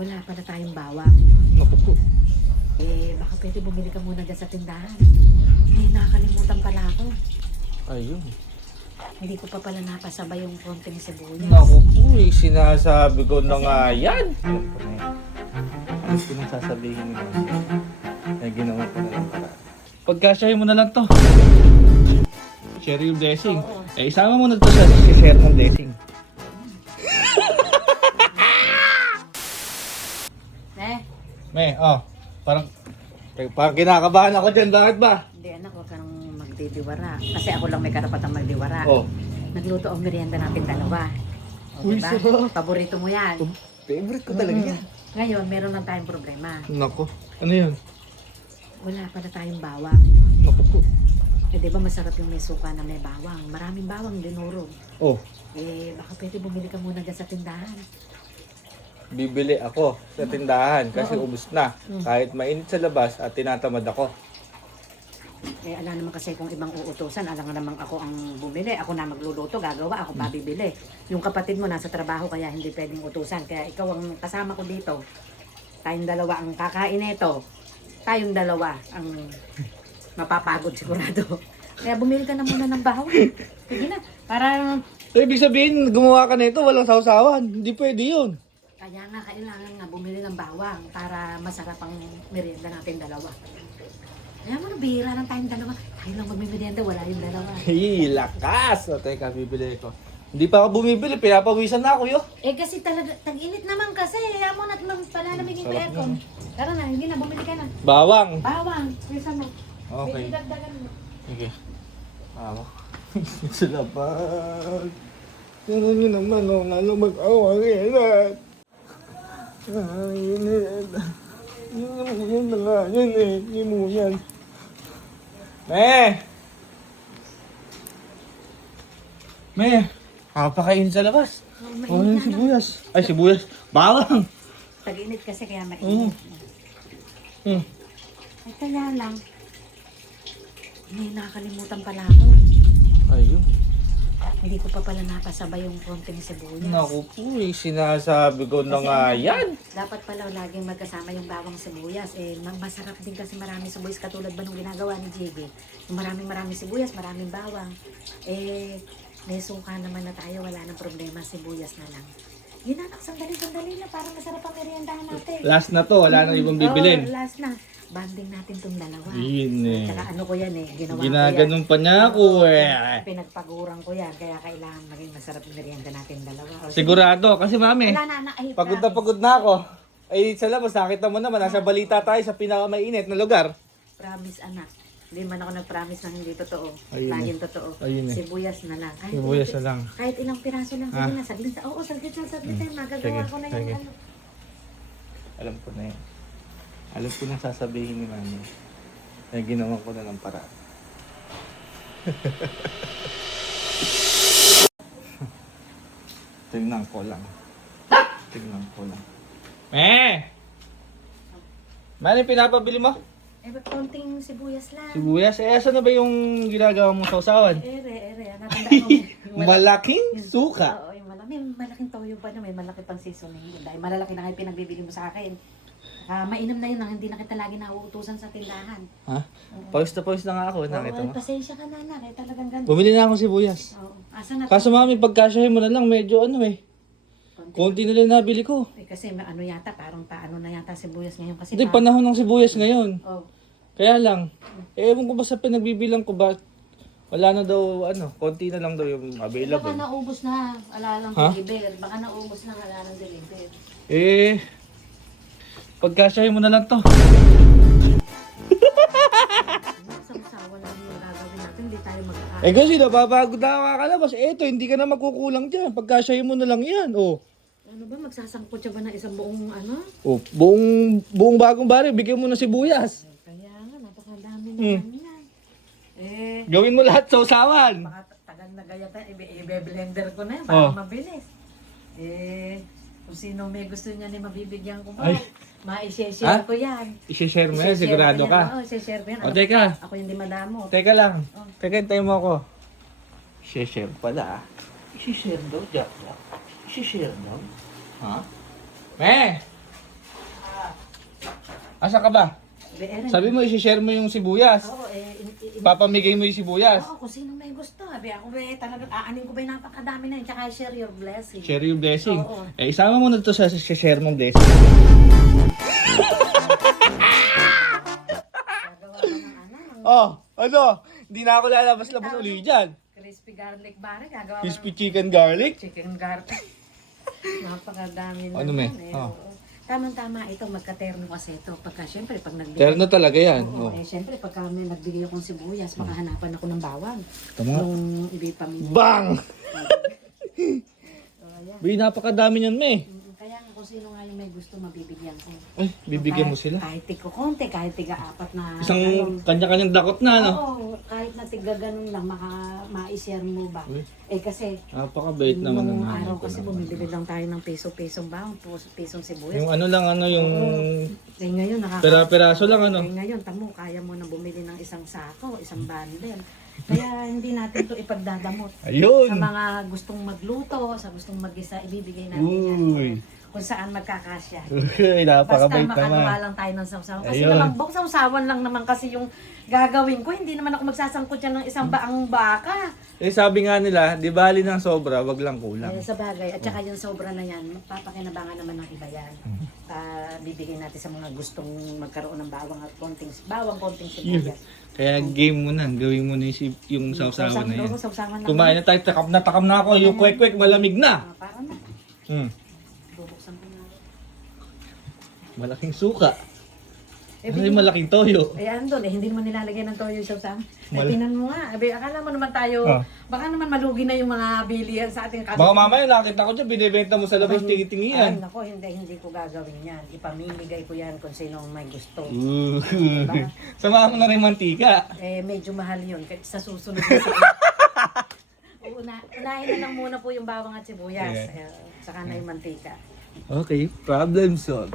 Wala pala tayong bawang. Naku po. Baka pwede bumili ka muna dyan sa tindahan. Nakakalimutan pala ako. Ayun. Hindi ko pa pala napasabay yung konting sibuyas. Naku po, sinasabi ko na nga yan. Alam ko na yan. Alam ko nang sasabihin mo naman. Kaya ginawa ko na lang para. Pagkasyahin mo na lang to. Share yung blessing. Oo. Isama mo na to sa share ng blessing. Parang kinakabahan ako dyan. Bakit ba? Hindi anak, huwag ka nang magdidiwara. Kasi ako lang may karapatang magdiwara. Oh. Nagluto ang merienda natin dalawa. O, Uy, diba? sarap. Paborito mo yan. Favorite ko talaga yan. Ngayon, meron lang tayong problema. Naku. Ano yun? Wala pala tayong bawang. Naku po. Di ba masarap yung may suka na may bawang? Maraming bawang dinurog. Oh. Baka pwede bumili ka muna dyan sa tindahan. Bibili ako sa tindahan kasi Oo. ubos na. Kahit mainit sa labas at tinatamad ako. Alam naman kasi kung ibang uutusan, alam nga naman ako ang bumili. Ako na magluluto, gagawa, ako pa bibili. Yung kapatid mo nasa trabaho kaya hindi pwedeng utusan. Kaya ikaw ang kasama ko dito. Tayong dalawa ang kakain nito. Tayong dalawa ang mapapagod sigurado. Kaya bumili ka na muna ng bawang. Sige na, para So, ibig sabihin, gumawa ka nito, walang sausawan. Hindi pwede yun. kaya nga kailangan nga bumili ng bawang para masarap ang merienda natin dalawa. Kaya mo na bihira lang tayong dalawa. Tayo lang magmimerienda, wala yung dalawa. Lakas! O, teka, bibili ko. Hindi pa ako bumibili, pinapawisan na ako yo. Kasi talaga, tag-init naman kasi. Kaya mo na palalamigin ko Sarap aircon. Tara na, hindi na, bumili ka na. Bawang. Bawang, pisa mo. Okay. May idagdagan mo. Sige. Bawang. Sa labag. Tingnan nyo naman, oh, lalo mag-awang yan. Yun na nga, yun eh. Hindi mo yan. Me! Kapakain sa labas. Oh, yung sibuyas. Ay, sibuyas. Bawang! Tag-init kasi kaya Oo. mainit. Hmm. Ay, kaya lang. Nakakalimutan pala ako. Ayun. Hindi ko pa pala napasabay yung konting sibuyas. Naku po, sinasabi ko na Kasi nga ano, yan. Dapat pala laging magkasama yung bawang sibuyas. Masarap din kasi maraming sibuyas katulad ba nung ginagawa ni JB. Yung maraming sibuyas, maraming bawang. May suka naman na tayo, wala nang problema, sibuyas na lang. Yun anak, sandali na, para masarap ang meriendahan natin. Last na to, wala na ibang bibilin. Oo, last na. Banding natin tong dalawa. Yun eh. Tsaka ano ko yan ginawa Ginaganon pa niya ako eh. Pinagpaguran ko yan, kaya kailangan maging masarap yung merienda natin dalawa. O, Sigurado, kasi mami, wala na, anak. Ay, pagod na promise. pagod na ako. Ay, sa labas, nakita mo naman, nasa balita tayo sa pinakamainit na lugar. Promise, anak. Hindi man ako nag-promise na hindi totoo. Ayun Laging totoo. Ayun eh. Sibuyas na lang. Sibuyas na lang. Kahit ilang piraso lang. Ah. Sige na, saglit sa. Oo, saglit lang. Magagawa Sige, ko na sige. yung ano. Alam ko na yan. Alam ko na sasabihin ni mami. Kaya ginawa ko na ng paraan. Tingnan ko lang. Tingnan ko lang. Mani, pinapabili mo? Ba't konting sibuyas lang? Sibuyas? Asan na ba yung ginagawa mong sausawan? Ere. Natandaan mo. Malaking suka. Oo, yung malaking toyo pa na. May malaki pang seasoning. Dahil malalaki na kayo pinagbibili mo sa akin. Mainam na yun nang hindi na kita lagi nauutusan sa tindahan. Ha? Pawis na nga ako. Nakita mo? Pasensya ka na, anak. Talagang ganun. Bumili na akong sibuyas. Oo. Asan na to? Kaso mami, pagkasyahin mo na lang, medyo ano eh. Konti na lang nabili ko. Kasi ano yata, parang paano na yata sibuyas ngayon. Kasi Hindi, panahon ng sibuyas ngayon. Oh. Kaya lang, ewan ko ba sa pinagbibilang ko ba, wala na daw, konti na lang daw yung Baka available. naubos na, alalang Ha? deliver. Baka naubos na, alalang deliver. Pagkasyahin mo na lang to. Sawa lang yung gagawin natin, hindi tayo mag-aaral. Kasi napapagod na kakalabas. Eto, hindi ka na magkukulang dyan. Pagkasyahin mo na lang yan. Ano ba, magsasangkot siya ba ng isang buong ano? Buong bagong bari, bigyan mo na sibuyas. Kaya nga, napakadami naman yan. Gawin mo lahat sa usawan. Baka tagal na gaya tayo, i-blender ko na yan para mabilis. Kung sino may gusto niya ni mabibigyan ko Ay. ma-share ko yan. I-share mo yan, I-share sigurado ko yan. ka. Oo, i-share ko yan. O, teka. Ako hindi madamo. Teka lang. Oh. Teka, hintayin mo ako. I-share pala. I-share daw, Jack. I-share daw. Ha? Asa ka ba? Sabi mo, isi-share mo yung sibuyas. Oo, Papamigay mo yung sibuyas. oo, kung sino may gusto. Abi, ako ba talagang aanin ko ba yung napakadami na yun. Tsaka share your blessing. Share yung blessing. Oo. Isama mo na to sa share mong blessing. Gagawa ko ng ano, Oh, ano? Hindi na ako lalabas-labas uli dyan. crispy garlic bare. Gagawa ko Crispy chicken garlic. chicken garlic. Napakadami na. Ano, me? Oh. Oo. Tamang-tama ito, magka-terno kasi ito. Pagka, syempre, pag nagbigay. Terno talaga yan. Oo, Oh. syempre, pagka may nagbigay akong sibuyas, makahanapan ako ng bawang. Tama. Nung hindi pa minyo. Bang! Ayan. Bay, napakadami yan, me. Kaya nga kung sino nga yung may gusto, mabibigyan ko. Ay, bibigyan mo sila. Kahit tigo konti, kahit tiga-apat na. Isang galon. kanya-kanyang dakot na, no? Oo, kahit na tiga ganun lang, ma-share mo ba? Uy. Kasi, Napakabait naman ng nung nanay araw ko kasi naman. bumibili lang tayo ng piso-pisong bawang, pisong sibuyas. Yung ano lang, ano, yung Eh ngayon, pera-peraso lang, ano? Eh ngayon, tamo, kaya mo na bumili ng isang sako, isang bundle. Kaya hindi natin to ipagdadamot. Sa Ayun! mga gustong magluto, sa gustong mag-isa, ibibigay natin Uy! yan. Kung saan magkakasya. Uy, Basta napakabait makagawa naman. lang tayo ng sausawan. Kasi Ayun. naman, sausawan lang naman kasi yung gagawin ko. Hindi naman ako magsasangkot yan ng isang baang baka. Sabi nga nila, di bali ng sobra, wag lang kulang. Sa bagay. At saka yung sobra na yan, papakinabangan naman ng iba yan. Bibigyan natin sa mga gustong magkaroon ng bawang at konting sibuyas. Kaya game mo na, gawin mo na yung sausawan na yan. Sausawan lang. Kumain na tayo, takam na ako, yung kwek-kwek, malamig na. Parang na. Bubuksan ko na. Malaking suka. Eh, Ay, malaking toyo. andun hindi naman nilalagay ng toyo yung sausawan. Mal- Tinan mo nga. Akala mo naman tayo, Ah. baka naman malugi na yung mga bilihan sa ating Baka mamaya nakita ko dyan, binibenta mo sa labas, tingi-tingi Ay, yan. nako, hindi ko gagawin yan. Ipamimigay ko yan kung sinong may gusto. Samahan mo na rin mantika. Medyo mahal yun. Sa susunod na unahin na lang muna po yung bawang at sibuyas. Yeah. Saka na yung mantika. Okay, problem solved.